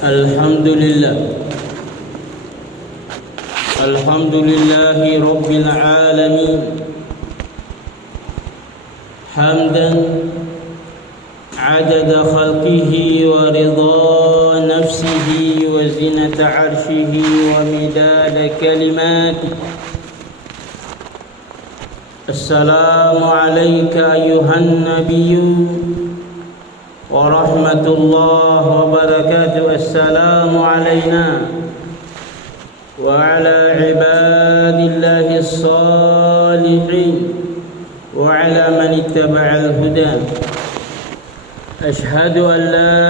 الحمد لله الحمد لله رب العالمين حمدا عدد خلقه ورضا نفسه وزنة عرشه ومداد كلماته. السلام عليك أيها النبي ورحمة الله وبركاته. السلام علينا وعلى عباد الله الصالحين وعلى من اتبع الهدى. أشهد أن لا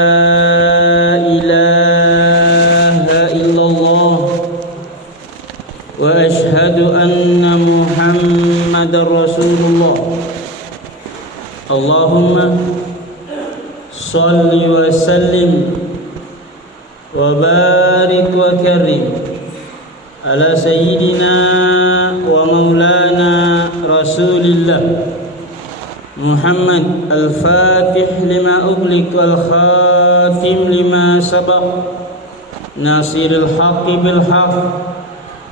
إله إلا الله وأشهد أن محمدا رسول الله. اللهم صل وسلم وبارك وكرم على سيدنا ومولانا رسول الله محمد الفاتح لما أغلق والخاتم لما سبق ناصر الحق بالحق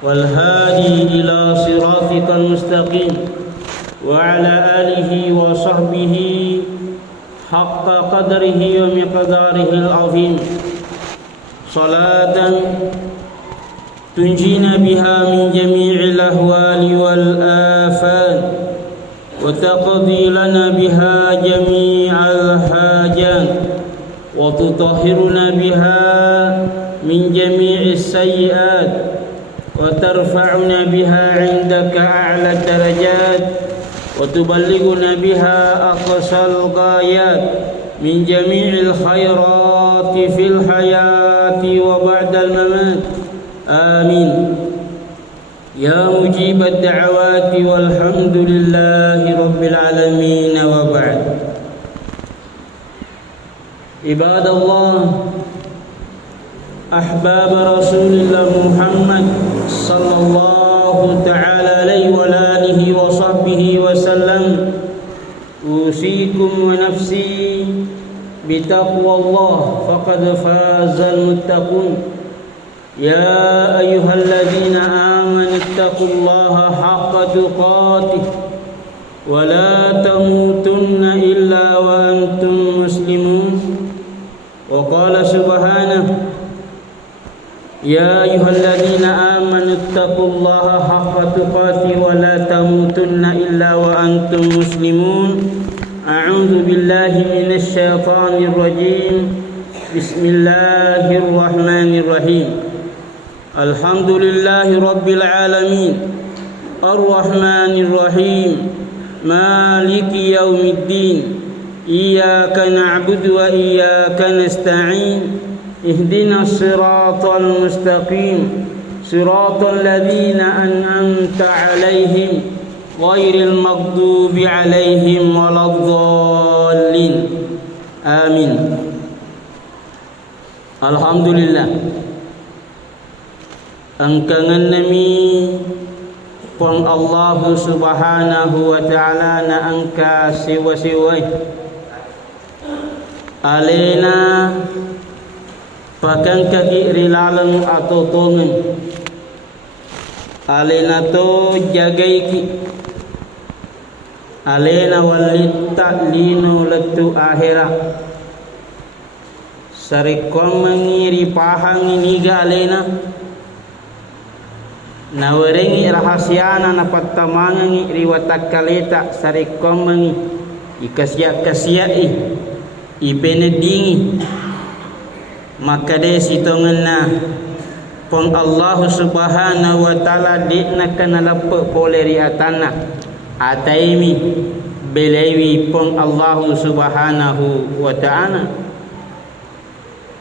والهادي إلى صراطك المستقيم وعلى آله وصحبه حق قدره ومقداره العظيم. صلاة تنجينا بها من جميع الأهوال والآفات وتقضي لنا بها جميع الحاجات وتطهرنا بها من جميع السيئات وترفعنا بها عندك أعلى الدرجات وتبلغنا بها أقصى الغايات من جميع الخيرات في الحياة وبعد الممات. آمين يا مجيب الدعوات والحمد لله رب العالمين. وبعد. عباد الله أحباب رسول الله محمد صلى الله تعالى عليه وعلى آله وصحبه وسلم، أوصيكم ونفسي بتقوى الله فقد فاز المتقون. يا أيها الذين آمنوا اتقوا الله حق تقاته ولا تموتن إلا وأنتم مسلمون. وقال سبحانه: يا أيها الذين آمنوا اتقوا الله حق تقاته ولا تموتن إلا وأنتم مسلمون. أعوذ بالله من الشيطان الرجيم. بسم الله الرحمن الرحيم. الحمد لله رب العالمين الرحمن الرحيم مالك يوم الدين. إياك نعبد وإياك نستعين. اهدنا الصراط المستقيم صراط الذين أنعمت عليهم غير المغضوب عليهم ولا الضالين. آمين. Alhamdulillah, angkangan nami pang Allah subhanahu wa ta'ala na angka siwa-siway alena pakan kaki rilalan atau tongan alena to jagai ki alena walit taklino latu akhirat sarikon mengiri pahang iniga alena nawarengi rahasiana na patamangi riwatak kaleta sarikon mengi ikasya-kasyai ibenedingi maka de sitongan na pong Allah subhanahu wa ta'ala di na kanalapo poleri atana ataimi belewi pong Allah subhanahu wa ta'ala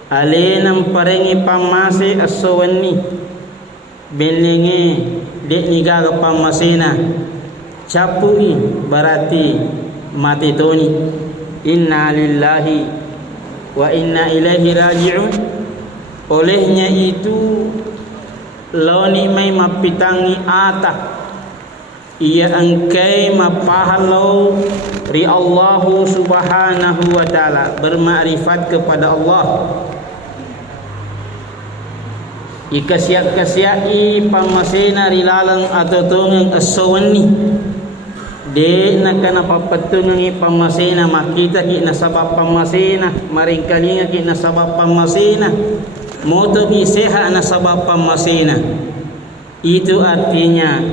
alenam parengi pamase asowani belinge dek niga pamasena capui berarti mati toni. Inna lillahi wa inna ilaihi raji'un. Olehnya itu loni may mapitangi ata ia engkai mapahalau ri Allah subhanahu wa ta'ala bermakrifat kepada Allah ikasiak-kasiai pamasena rilalang atau tongeng asawani de nakana papatungi pamasena makita ki nasabab pamasena maringkalinga ki nasabab pamasena moto ki seha nasabab pamasena. Itu artinya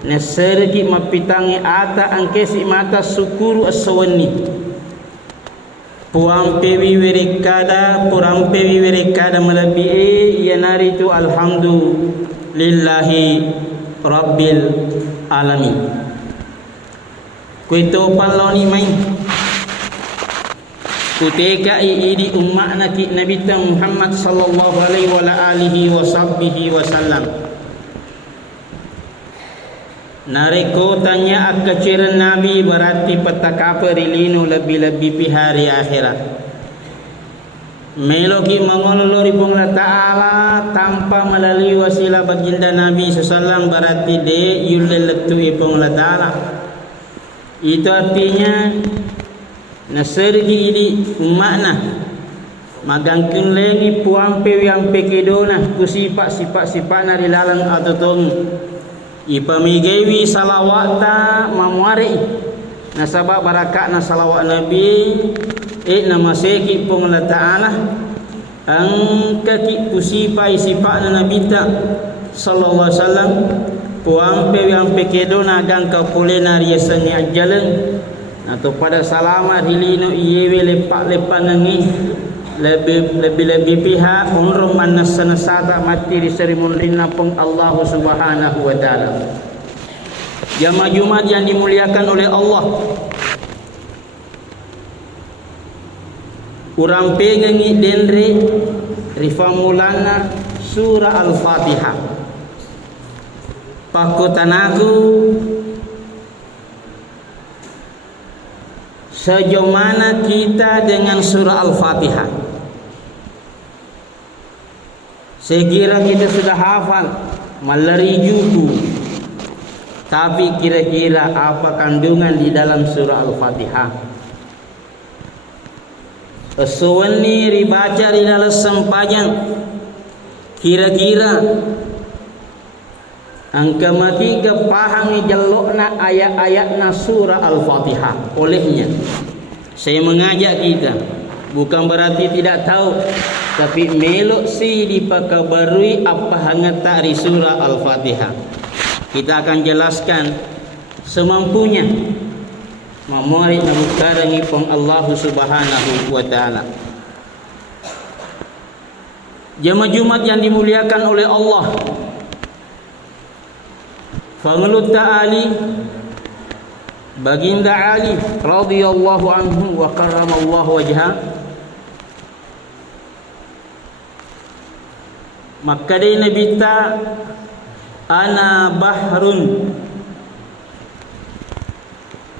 nasergi mapitangi ata angkesi mata sukuru asawani puampe wiwerekada purampe wiwerekada melebihi yanari tu alhamdulillahi rabbil alamin. Kuito paloni main kuteka idi umma naki Nabi Muhammad sallallahu alaihi wa alihi wasallam. Nareko tanya akaciran Nabi berarti petaka perilino lebih-lebih pi hari akhirat. Meloki mangololori pungla ta'ala tanpa melalui wasilah baginda Nabi SAW berarti de yuleletu pungla ta'ala. Itu artinya nasergi ini makna magangkin lengi puampe yang pekedona kusipak-sipak nari lalang atau tong ipamigewi salawata mamwari nasabab barakat na salawat Nabi nama seki pungla ta'ala ang kaki kusipai sipak na Nabi ta sallallahu alaihi wasallam puampe yang pekedona gang kapulena riasani ajalan atau pada salama hilino iyewe lepak-lepak nangi lebih pihak unrum manasana sata mati di serimunrina peng Allah Subhanahu wa taala. Jamaah Jumat yang dimuliakan oleh Allah. Urang pengengi denre rifamulana surah Al-Fatihah. Pakotanaku sejauh mana kita dengan surah Al-Fatihah. Saya kira kita sudah hafal malari juku. Tapi kira-kira apa kandungan di dalam surah Al-Fatihah? Sewani ribaca di dalam sempajang. Kira-kira angka mati kepahami jalokna ayat-ayatna surah Al-Fatihah. Olehnya saya mengajak kita, bukan berarti tidak tahu, tapi melok si dipakabarui apa hangat dari surah Al-Fatihah. Kita akan jelaskan semampunya memori nabukarangi peng Allah Subhanahu wa taala. Jamaah Jumat yang dimuliakan oleh Allah. Fanglut ta'ali baginda Ali radhiyallahu anhu wa karramallahu wajha. Maka dia Nabi ta ana bahrun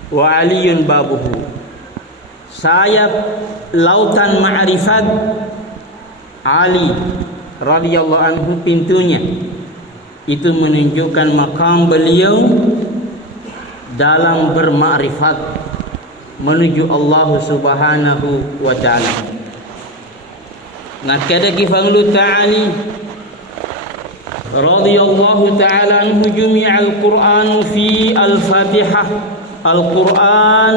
wa aliyun babuhu. Saya lautan ma'rifat, Ali radhiyallahu anhu pintunya. Itu menunjukkan makam beliau dalam bermakrifat menuju Allah Subhanahu wa taala. Nakada kifanglu ta'ali radhiyallahu ta'ala anhu jumi'al Qur'an fi al-Fatihah. Al-Quran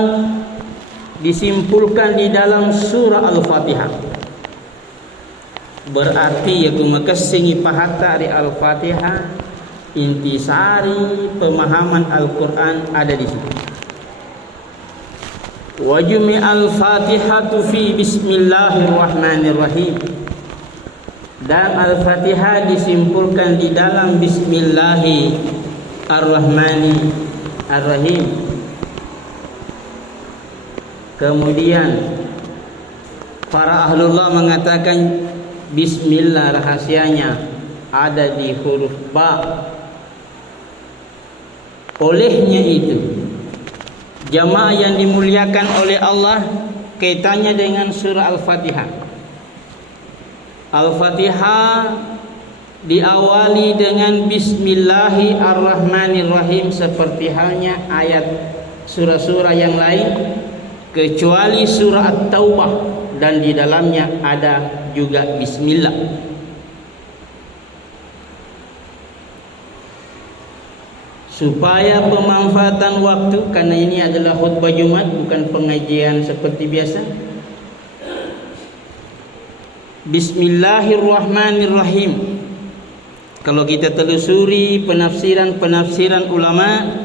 disimpulkan di dalam surah Al-Fatihah. Berarti ya kumakasingi pahata di Al-Fatihah, intisari pemahaman Al-Quran ada di situ. Wa jumi'al Fatihatu fi bismillahirrahmanirrahim. Dan Al-Fatihah disimpulkan di dalam Bismillahirrahmanirrahim. Kemudian para ahlullah mengatakan Bismillah rahasianya ada di huruf ba. Olehnya itu jamaah yang dimuliakan oleh Allah kaitannya dengan surah Al-Fatihah. Al-Fatihah diawali dengan Bismillahirrahmanirrahim seperti halnya ayat surah-surah yang lain kecuali surah At-Taubah dan di dalamnya ada juga Bismillah. supaya pemanfaatan waktu, karena ini adalah khutbah Jumat bukan pengajian seperti biasa. Bismillahirrahmanirrahim. Kalau kita telusuri penafsiran ulama,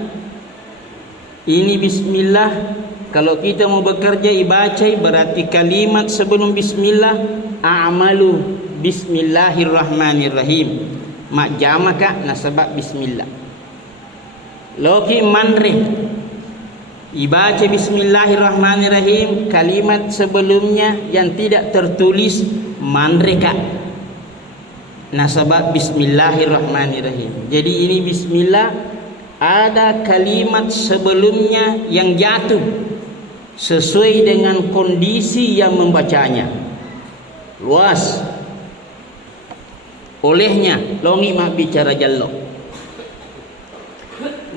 ini bismillah, kalau kita mau bekerja ibaca berarti kalimat sebelum bismillah a'malu bismillahirrahmanirrahim. Mak jamaka nasabak bismillah. Loki manre ibaca bismillahirrahmanirrahim, kalimat sebelumnya yang tidak tertulis manreka nasabak bismillahirrahmanirrahim. Jadi ini bismillah, ada kalimat sebelumnya yang jatuh sesuai dengan kondisi yang membacanya. Luas. Olehnya longi mak bicara jallo.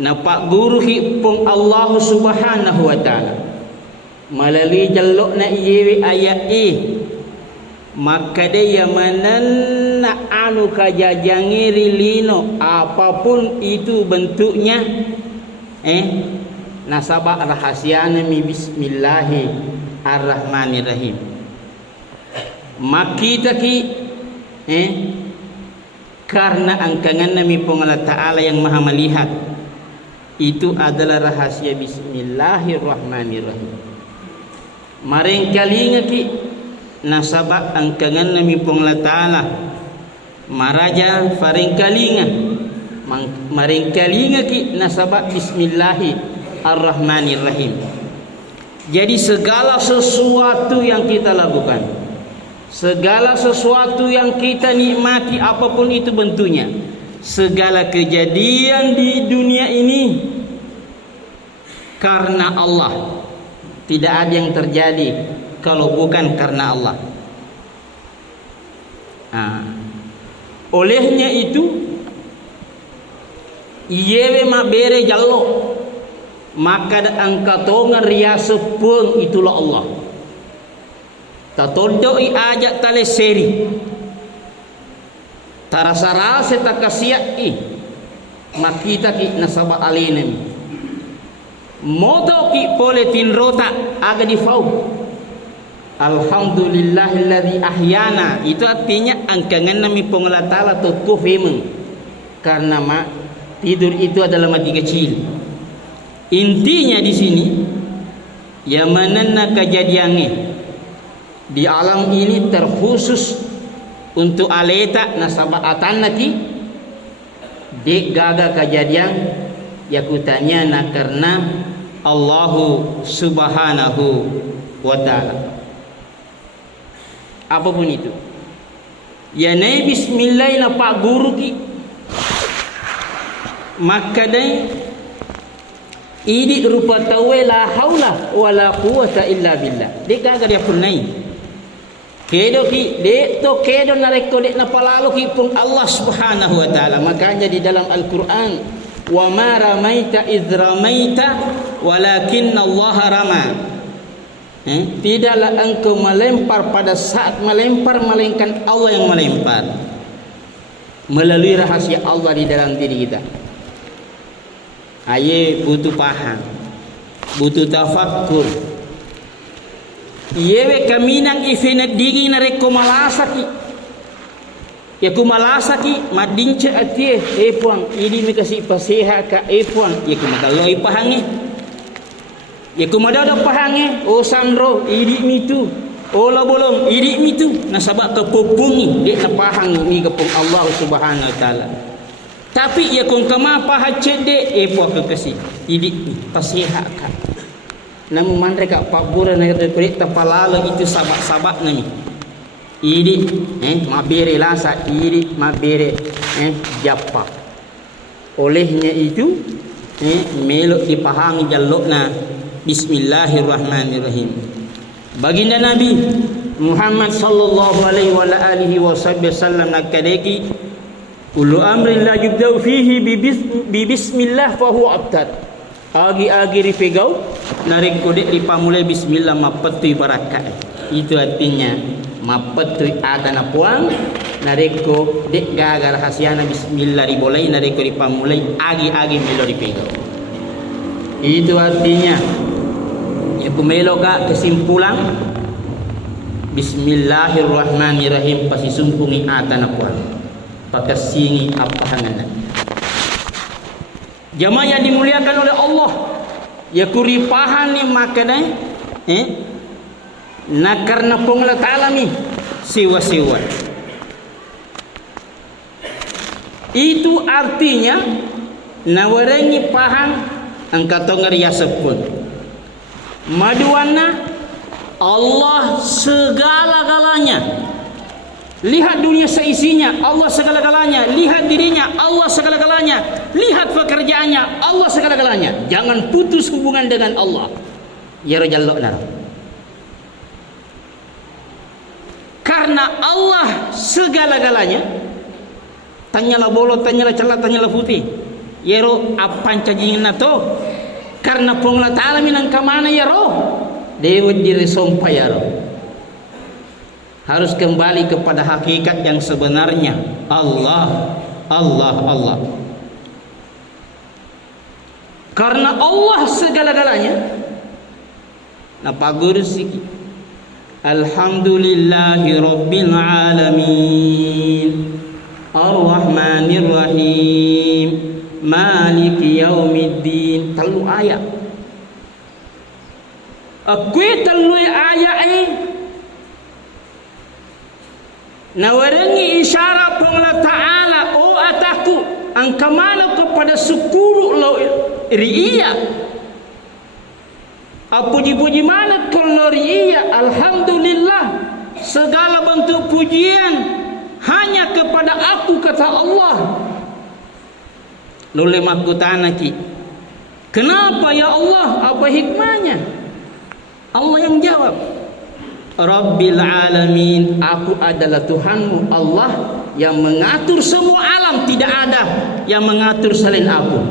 Nampak guru hipung Allah Subhanahu wa taala melalui jallo na iyewe ayat maka dia mananna anu kajajangi rilino apapun itu bentuknya nasabah rahasiana mi bismillahirrahmanirrahim. Makita ki karena angkangan nami Allah Ta'ala yang maha melihat, itu adalah rahasia bismillahirrahmanirrahim. Maring kalinga ki nasabak angkangan nami Allah Ta'ala maraja faring kalinga maring kalinga ki nasabak bismillahirrahmanirrahim. Jadi segala sesuatu yang kita lakukan, segala sesuatu yang kita nikmati apapun itu bentuknya, segala kejadian di dunia ini karena Allah. Tidak ada yang terjadi kalau bukan karena Allah. Olehnya itu iyewe mabere jallo, maka angkatonga riasa pun itulah Allah. Tatodoi ajak tale seri tarasarase takasiai makita ki nasaba alinem moto ki poletin rota aga di fau alhamdulillahilladzi ahyana. Itu artinya angkangan nami Allah Ta'ala tukuh memang, karena tidur itu adalah mati kecil. Intinya di sini ya mananna kejadiannya di alam ini terkhusus untuk aleta nasabah atanaki dek gaga kejadian yakutanya na karena Allahu Subhanahu wa ta'ala. Apapun itu ya nai bismillah na pak guru ki maka dai idi rupa tawe la haula wala quwata illa billah dek gaga dia punai kedo ki dek to kedo nareko dek na palalo ki pun Allah Subhanahu wa ta'ala. Makanya di dalam Al-Qur'an wa ma ramaita idz ramaita walakinna Allah rama. Tidaklah engkau melempar pada saat melempar, melainkan Allah yang melempar. Melalui rahasia Allah di dalam diri kita. Aye butuh paham, butuh tafakkur. Yewe kaminang ifenat digi na reko malasaki. Ya kumalasaki madince atie puang ini mi kasi paseha ka puang ya kumadalo ipahangi. Ya kumadado pahangi o sandro idi mitu o labolong idi mitu nasabak kepupungi dek na pahang ni kepung Allah Subhanahu wa taala. Tapi ya kung kama pahacede puang kekasi idi paseha ka. Namun mereka pakbura na repre tapalalo itu sabak-sabak nami. Idi mabere lasa idi mabere jappa. Olehnya itu melok dipahami jalokna bismillahirrahmanirrahim. Baginda Nabi Muhammad sallallahu alaihi wa alihi wasallam nakadeki kullu amrin la yubda'u fihi bi bismillah fa huwa abtar. Agi-agi ripegau narik kodek ripamulai bismillah mapeti barakat. Itu artinya mapetui ada na puang nareko dek gaga rahasia na bismillah dibolai nareko dipamulai agi-agi melo dipegang. Itu artinya ya pemelo ka kesimpulan bismillahirrahmanirrahim pasi sumpungi ada na puang pakasingi apa hangan. Jamaah yang dimuliakan oleh Allah, ya kuripahan ni makana na karena pengala ta'ala mi siwa-siwa. Itu artinya nawarengi pahang ang katongar yasapun maduana Allah segala-galanya. Lihat dunia seisinya, Allah segala-galanya. Lihat dirinya, Allah segala-galanya. Lihat pekerjaannya, Allah segala-galanya. Jangan putus hubungan dengan Allah. Ya Rajallah. Karena Allah segala-galanya. Tanyalah bolo, tanyalah celah, tanyalah putih. Yero apan cajingin na to. Karena pengala ta'ala minang kamana yero. Dewa diri sompa yero. Harus kembali kepada hakikat yang sebenarnya. Allah, Allah, Allah. Karena Allah segala-galanya. Napagur siki. Alhamdulillahi Rabbil Alamin, Ar-Rahmanir Rahim, Maliki Yaumiddin. Telu ayat. Aku telu ayat ini nawarengi isyarat Allah Ta'ala o ataku ang kamana kepada sepuluh riya. Puji-puji mana kalau riya. Alhamdulillah segala bentuk pujian hanya kepada aku, kata Allah. Lalu aku tanya ki, kenapa ya Allah? Apa hikmahnya? Allah yang jawab, Rabbil Alamin, aku adalah Tuhanmu Allah yang mengatur semua alam, tidak ada yang mengatur selain aku.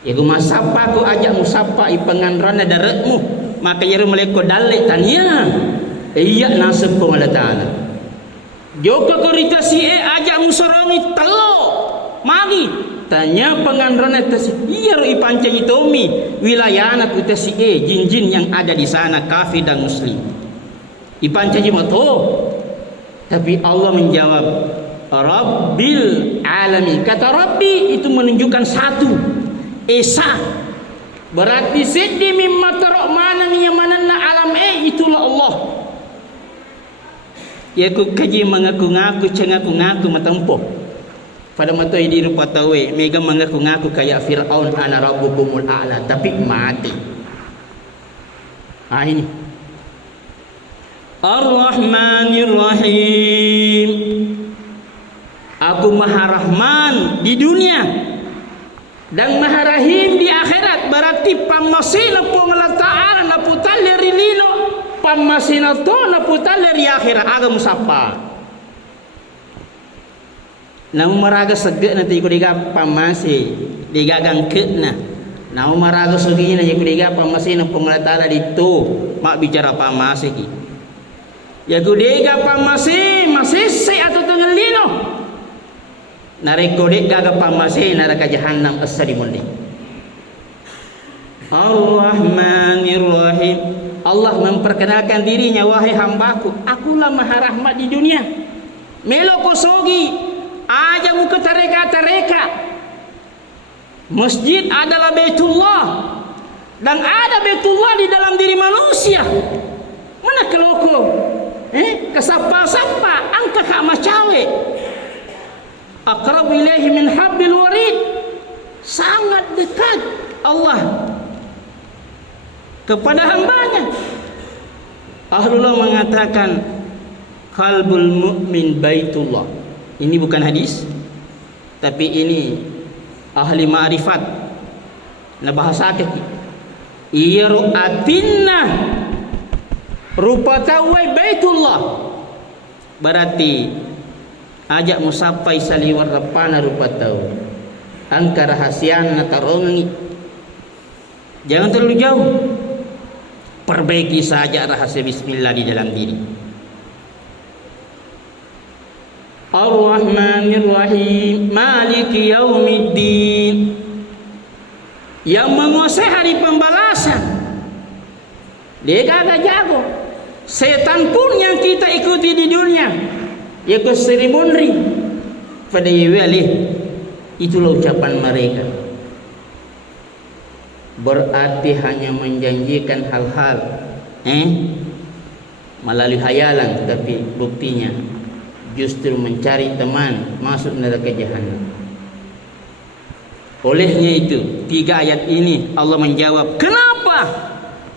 Ya ku masapa ku ajak musapa ipanganrana daratmu, maka ya meleko dalek tanya. Iya nasib ko Allah Taala. Joko ko rita si ajak musorami telo. Mari tanya penganrana tasi. Iya ro ipanca itomi wilayana ku tasi jin-jin yang ada di sana kafir dan muslim. Ipanca jimato. Tapi Allah menjawab Rabbil Alamin. Kata Rabbi itu menunjukkan satu, Esa. Berarti sedih mimma tarok mana yang mana alam itulah Allah. Ya ku kaji mengaku-ngaku cengaku-ngaku matampo. Pada mata di rupa tawe mega mengaku-ngaku kayak Firaun ana rabbukumul a'la tapi mati. Ini Ar-Rahmanir Rahim. Aku Maha Rahman di dunia dan Maha Rahim di akhirat. Berarti pamasina pengala ta'ala na putaleri lilo, pamasina to na putaleri akhirat agam sapa. Namu maraga segek nanti ikut diga pamasi digagang ketna. Namu maraga sugi na ikut diga pamasina pengala ta'ala itu mak bicara pamasi ki. Ya kudiga pamasi masisi atau tengah lino. Narekodek gaga pamasi naraka jahannam asadi mundi. Ar-Rahmanir Rahim. Allah memperkenalkan dirinya, wahai hambaku, akulah Maha Rahmat di dunia. Melo kosogi aja muka tareka-tareka. Masjid adalah Baitullah dan ada Baitullah di dalam diri manusia. Mana keloko? Kesapa-sapa angka kak macawe. Aqrab ilaihi min habbil warid. Sangat dekat Allah kepada hambanya. Ahlullah mengatakan qalbul mu'min baitullah. Ini bukan hadis, tapi ini ahli ma'rifat na bahasa ke iru atinna rupa tawai baitullah. Berarti ajak musapai saliwar rapana rupa tahu angka rahasian na tarongi. Jangan terlalu jauh, perbaiki saja rahasia bismillah di dalam diri. Ar-Rahmanir-Rahim, Maliki Yaumiddin, yang menguasai hari pembalasan. Dia kagak jago. Setan pun yang kita ikuti di dunia, ikut seremoni pada wali. Itulah ucapan mereka. Berarti hanya menjanjikan hal-hal melalui hayalan, tapi buktinya justru mencari teman masuk neraka jahanam. Olehnya itu 3 ayat ini Allah menjawab, kenapa?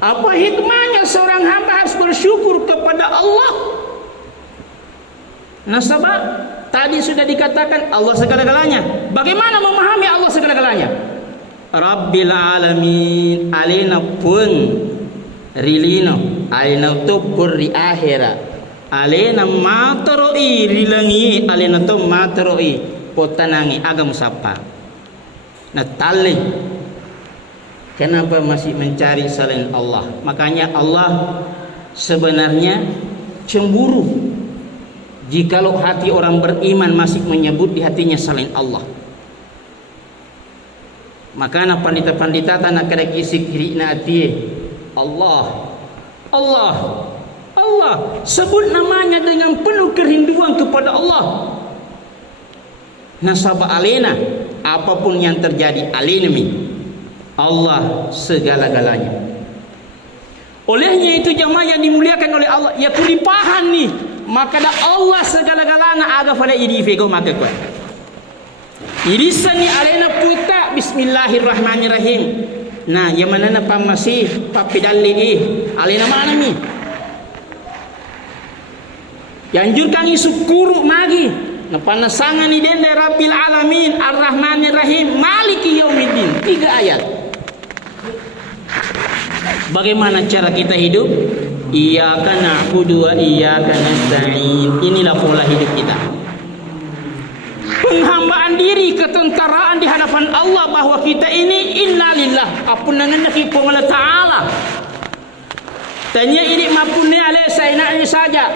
Apa hikmahnya seorang hamba harus bersyukur kepada Allah? Nasabah tadi sudah dikatakan Allah segala-galanya. Bagaimana memahami Allah segala-galanya? Rabbil alamin, alina pun rilino, alina tu pun ri akhira, alina matroi rilangi, alina tu matroi potanangi agam sapa. Nah tali, kenapa masih mencari selain Allah? Makanya Allah sebenarnya cemburu jikalau hati orang beriman masih menyebut di hatinya selain Allah. Makanya pandita-pandita tanah kada kisi kiri na hati Allah, Allah, Allah, sebut namanya dengan penuh kerinduan kepada Allah. Nasabah alena, apapun yang terjadi alinami, Allah segala-galanya. Olehnya itu jamaah yang dimuliakan oleh Allah, ya kulipahan nih, maka dah Allah segala-galanya aga pada idi fego maka kuat. Irisan ni alena puta bismillahirrahmanirrahim. Nah, yang mana na pamasih papidalli alena mana mi? Yanjurkan isukuru magi. Napanasangan ni dende Rabbil Alamin Ar-Rahmanir-Rahim Maliki Yaumiddin. 3 ayat. Bagaimana cara kita hidup? Iyyaka na'budu wa iyyaka nasta'in. Inilah pola hidup kita. Penghambaan diri, ketentaraan di hadapan Allah bahwa kita ini innalillah. Apun nangendaki Allah Ta'ala. Tanya ini mapun ni alai saina ini saja.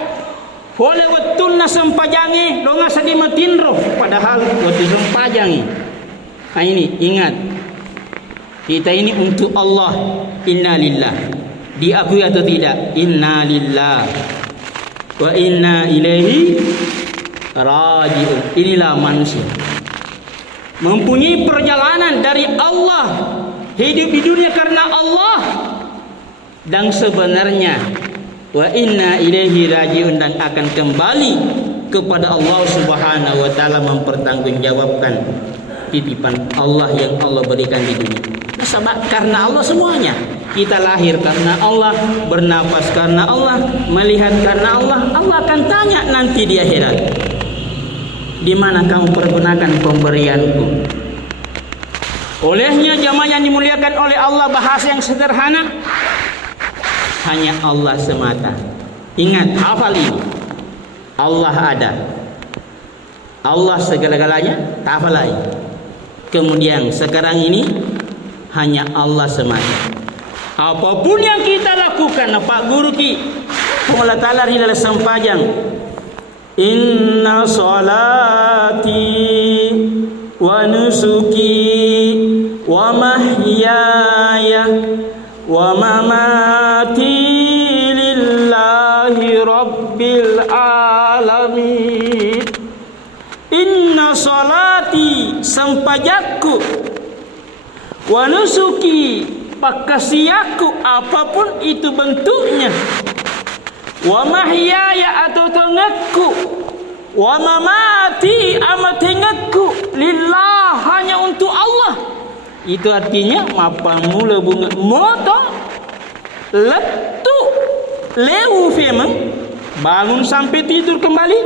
Boleh betul na sempajangi donga sadi matinro padahal waktu sempajangi. Nah ini ingat, kita ini untuk Allah. Innalillah, diakui atau tidak? Innalillah wa inna ilaihi raji'un. Inilah manusia mempunyai perjalanan dari Allah, hidup di dunia karena Allah, dan sebenarnya wa inna ilaihi raji'un, dan akan kembali kepada Allah Subhanahu wa taala mempertanggungjawabkan titipan Allah yang Allah berikan di dunia. Sebab karena Allah semuanya. Kita lahir karena Allah, bernapas karena Allah, melihat karena Allah. Allah akan tanya nanti di akhirat, di mana kamu pergunakan pemberianku? Olehnya jamaah yang dimuliakan oleh Allah, bahasa yang sederhana, hanya Allah semata. Ingat, hafal ini. Allah ada. Allah segala-galanya, hafal lagi. Kemudian sekarang ini hanya Allah semata. Apapun yang kita lakukan, Pak Guru Ki Allah Ta'ala rilal sempajang, inna salati wa nusuki wa mahyaya wa mamati lillahi rabbil alamin. Inna salati sempajakku, wa nusuki pakasiaku, apapun itu bentuknya, wa mahyaya atau tengahku, wa mamati amat tengahku, lillah hanya untuk Allah. Itu artinya mapa mula bunga moto letu lewu femang bangun sampai tidur kembali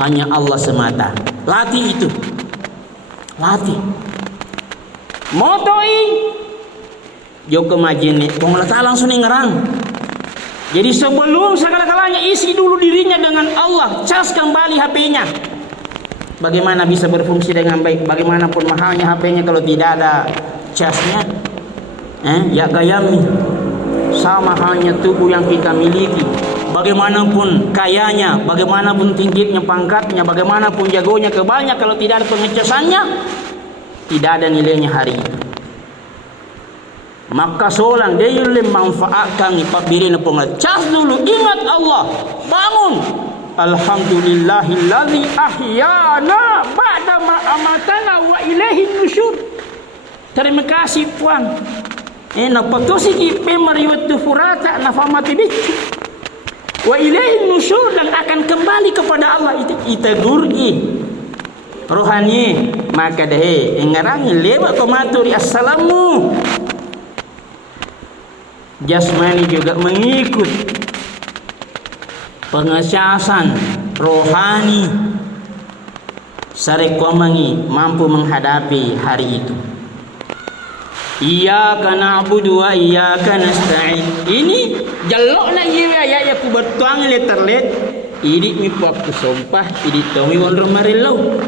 hanya Allah semata. Latih itu, latih motoi joko majini Allah Ta'ala langsung ngerang. Jadi sebelum segala-galanya isi dulu dirinya dengan Allah, cas kembali HP-nya. Bagaimana bisa berfungsi dengan baik? Bagaimanapun mahalnya HP-nya kalau tidak ada casnya, ya gayami. Sama halnya tubuh yang kita miliki, bagaimanapun kayanya, bagaimanapun tingginya pangkatnya, bagaimanapun jagonya kebalnya, kalau tidak ada pengecasannya, tidak ada nilainya hari itu. Maka seorang dia boleh manfaatkan apabila pengecas dulu, ingat Allah, bangun. Alhamdulillahilladzi ahyana ba'da ma amatana wa ilaihin nusyur. Terima kasih Puan. Na patusi ki pemariwatu furata na famati bicu. Wa ilaihin nusyur, dan akan kembali kepada Allah. Itu kita durgi rohani, maka deh ngarang lewat komaturi assalamu. Jasmani juga mengikut pengecasan rohani, sarekomangi mampu menghadapi hari itu. Iyyaka na'budu wa iyyaka nasta'in. Ini jalokna ieu aya ku bertuang letterlet. Ini mi waktu sumpah, ini tomi wonro marillo.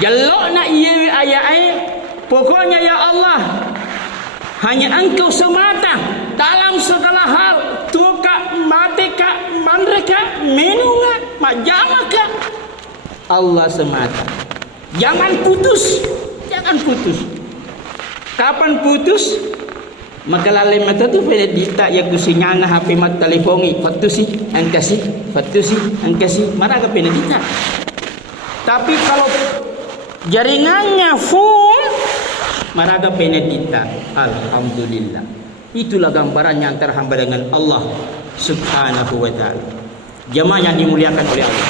Jalokna ieu aya pokoknya ya Allah, hanya Engkau semata dalam segala hal. Tuka, mateka, mandreka, menunga, majamaka. Allah semata. Jangan putus, jangan putus. Kapan putus? Maka lalai mata tu pada dita ya kusinyal na HP mat telefoni fatusi angkasi mana ke pena dita. Tapi kalau jaringannya full, maraga pena dita. Alhamdulillah. Itulah gambarannya antara hamba dengan Allah Subhanahu wa taala. Jamaah yang dimuliakan oleh Allah.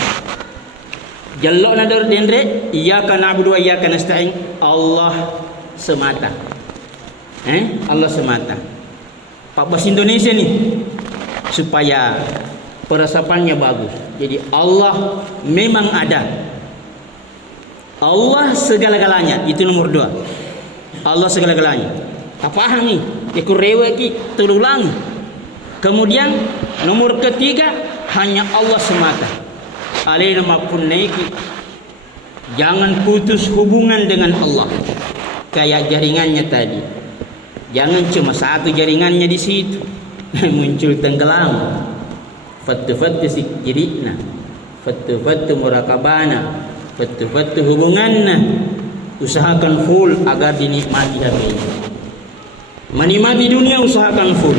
Jallo nadar dendre, iyyaka na'budu wa iyyaka nasta'in. Allah semata. Allah semata. Pak bahasa Indonesia nih supaya peresapannya bagus. Jadi Allah memang ada. Allah segala-galanya, itu nomor 2. Allah segala-galanya. Apa nih? Ikut rewe ki terulang. Kemudian nomor 3, hanya Allah semata. Alaina mapun naiki. Jangan putus hubungan dengan Allah. Kayak jaringannya tadi. Jangan cuma satu jaringannya di situ. Muncul tenggelam. Fatu-fatu sikirina. Fatu-fatu murakabana. Fatu-fatu hubunganna. Usahakan full agar dinikmati hari ini. Menikmati dunia usahakan full.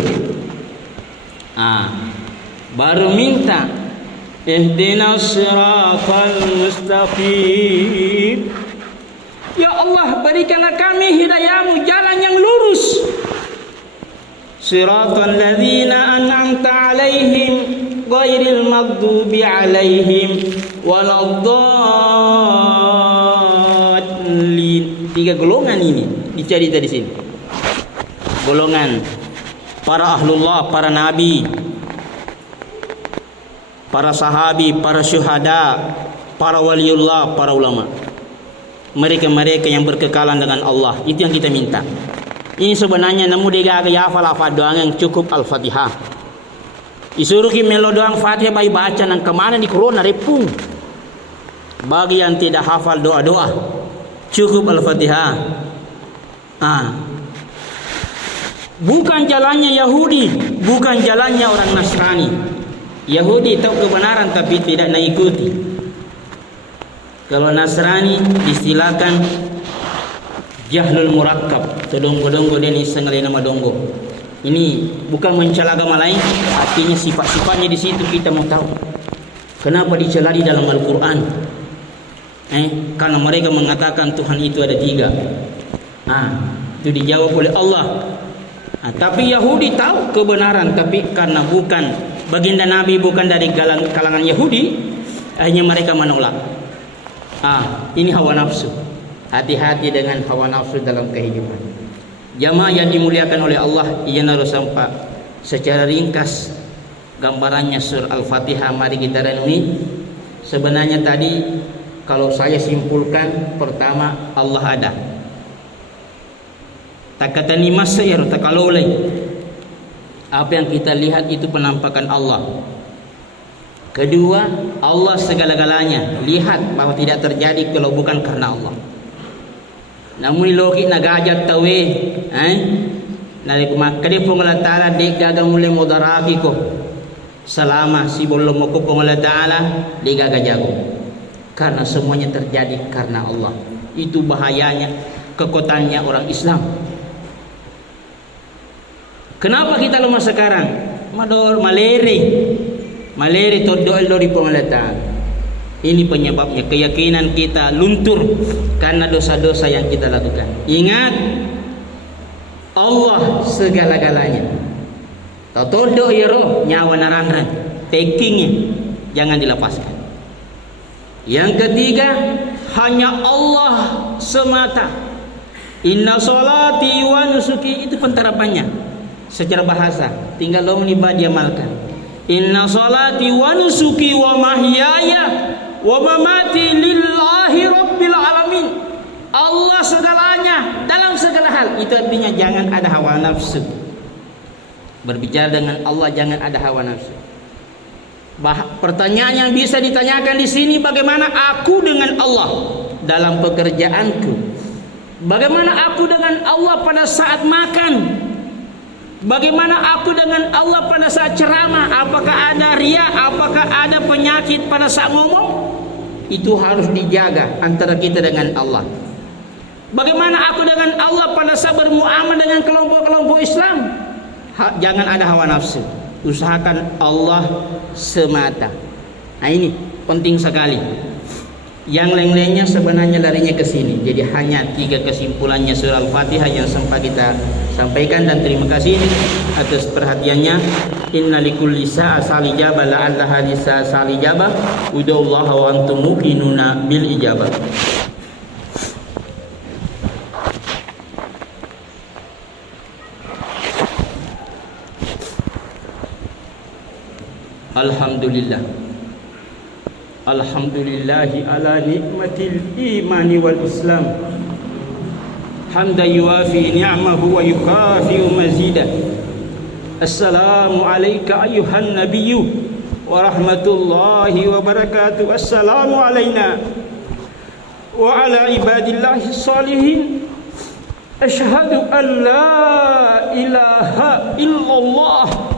Baru minta ihdinas siratal mustaqim. Ya Allah, berikanlah kami hidayahmu, jalan yang lurus. Siratal ladzina an'amta alaihim ghairil maghdubi alaihim waladdallin. 3 golongan ini dicari di sini. Golongan para ahlullah, para nabi, para sahabi, para syuhada, para waliullah, para ulama. Mereka-mereka yang berkekalan dengan Allah. Itu yang kita minta. Ini sebenarnya namu dega ya hafal doang yang cukup Al-Fatihah. Disuruh ki melo doang Fatihah bayi baca nang kemana di corona repung. Bagi yang tidak hafal doa-doa, cukup Al-Fatihah. Bukan jalannya Yahudi, bukan jalannya orang Nasrani. Yahudi tahu kebenaran tapi tidak mengikuti. Kalau Nasrani diistilahkan jahlul murakkab, todonggo-donggo dia ni sengalai nama donggo. Ini bukan mencela agama lain, artinya sifat-sifatnya di situ kita mau tahu. Kenapa dicela di dalam Al-Qur'an? Karena mereka mengatakan Tuhan itu ada 3. Itu dijawab oleh Allah. Tapi Yahudi tahu kebenaran, tapi karena bukan baginda Nabi, bukan dari kalangan Yahudi, akhirnya mereka menolak. Ini hawa nafsu. Hati-hati dengan hawa nafsu dalam kehidupan. Jamaah yang dimuliakan oleh Allah, ia harus sampai secara ringkas gambarannya surah Al-Fatihah. Mari kita renungi. Sebenarnya tadi kalau saya simpulkan, pertama Allah ada. Takatani masyar takaloleh. Apa yang kita lihat itu penampakan Allah. Kedua, Allah segala-galanya. Lihat bahwa tidak terjadi kalau bukan karena Allah. Namun loki nagajat tawe, nari kumakadi pong Allah Taala dek gaga mulai mudaraki ko. selama si belum menghukum Allah Ta'ala dia gagah jago, karena semuanya terjadi karena Allah. Itu bahayanya kekuatannya orang Islam. Kenapa kita lemah sekarang? Mador maleri todol dari Allah Ta'ala. Ini penyebabnya, keyakinan kita luntur karena dosa-dosa yang kita lakukan. Ingat, Allah segala-galanya. Todo ya roh nyawa narangan, takingnya jangan dilepaskan. Yang ketiga, hanya Allah semata. Inna sholati wa nusuki, itu penterapannya secara bahasa. Tinggal lo diamalkan. Inna sholati wa nusuki wa mahyaya wa mamati lillahi rabbil alamin. Allah segalanya dalam segala hal. Itu artinya jangan ada hawa nafsu. Berbicara dengan Allah jangan ada hawa nafsu. Pertanyaan yang bisa ditanyakan di sini, bagaimana aku dengan Allah dalam pekerjaanku? Bagaimana aku dengan Allah pada saat makan? Bagaimana aku dengan Allah pada saat ceramah? Apakah ada riya? Apakah ada penyakit pada saat ngomong? Itu harus dijaga antara kita dengan Allah. Bagaimana aku dengan Allah pada saat bermuamalah dengan kelompok-kelompok Islam? Jangan ada hawa nafsu. Usahakan Allah semata. Nah ini penting sekali. Yang lain-lainnya sebenarnya larinya ke sini. Jadi hanya 3 kesimpulannya surah Al-Fatihah yang sempat kita sampaikan, dan terima kasih atas perhatiannya. Inna likulli sa'a salijabah la'alla hadisa salijabah udaullaha wa antum muqinuna bil ijabah. Alhamdulillah. Alhamdulillahi ala nikmatil imani wal islam. Hamda yuafi ni'amahu wa yukafi'u mazidah. Assalamu alayka ayuhan nabiyyu wa rahmatullahi wa barakatuh. Assalamu alayna wa ala ibadillahi salihin. Ashhadu an la ilaha illallah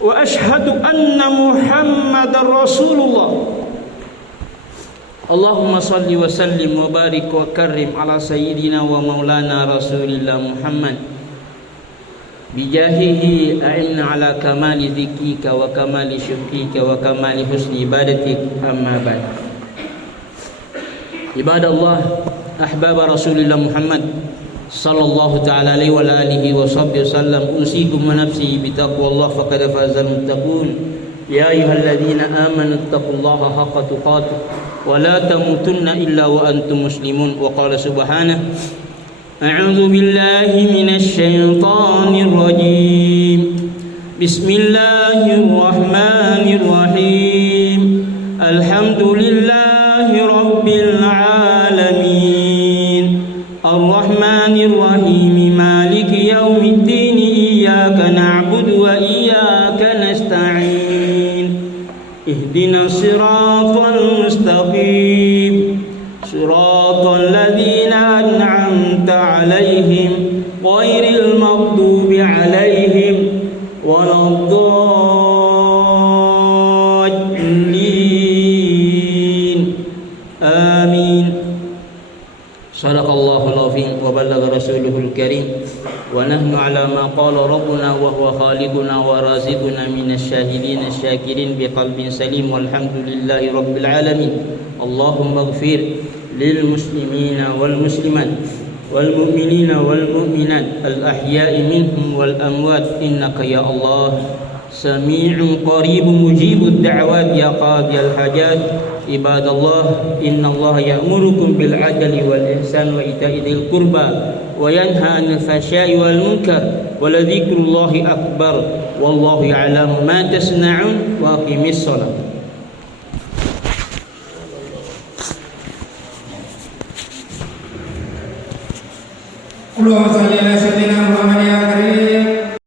wa ashhadu anna Muhammadar Rasulullah. Allahumma salli wa sallim wa barik wa karrim ala sayyidina wa maulana Rasulillah Muhammad. Bijahihi a'inna ala kamali dhikrika wa kamali syukrika wa kamali husni ibadatik, amma ba'd. Ibadallah, ahbaba Rasulillah Muhammad sallallahu ta'ala alaihi wa alihi wa sahbihi wasallam, usikum wa nafsi bitaqwallah faqad fazal muttaqun. Ya ayyuhalladzina amanu taqullaha haqqa tuqatih wa la tamutunna illa wa antum muslimun. Wa qala subhanahu a'udzu billahi minasy syaithanir rajim. Bismillahirrahmanirrahim. Alhamdulillahi rabbil alamin. Ar-Rahmanir Rahim. Maliki yaumiddin. Iyyaka na'budu wa iyyaka nasta'in. Ihdinas siratal mustaqim. Siratal ladzina an'amta 'alaihim ghairil maghdubi 'alaihim waladdallin. Amin. Sadaqallahul azim wa ballagha rasuluhul karim wa nahnu ala ma qala rabbuna wa huwa khaliquna wa raziquna minasy syahidin asy-syakirin biqalbin salim walhamdulillahi rabbil alamin. Allahumma ighfir lil muslimina wal muslimat wal mu'minina wal mu'minat al ahya'i minhum wal amwat innaka ya Allah sami'un qaribun mujibud da'wat ya qadiyal hajat. Ibadallah, innallaha ya'murukum bil 'adli wal ihsan wa ita'i dzil qurba wa yanha 'anil fahsya'i wal munkar wa la dzikrullahi akbar wallahu ya'lamu ma tasna'un wa aqimis shalah. Allahumma shalli ala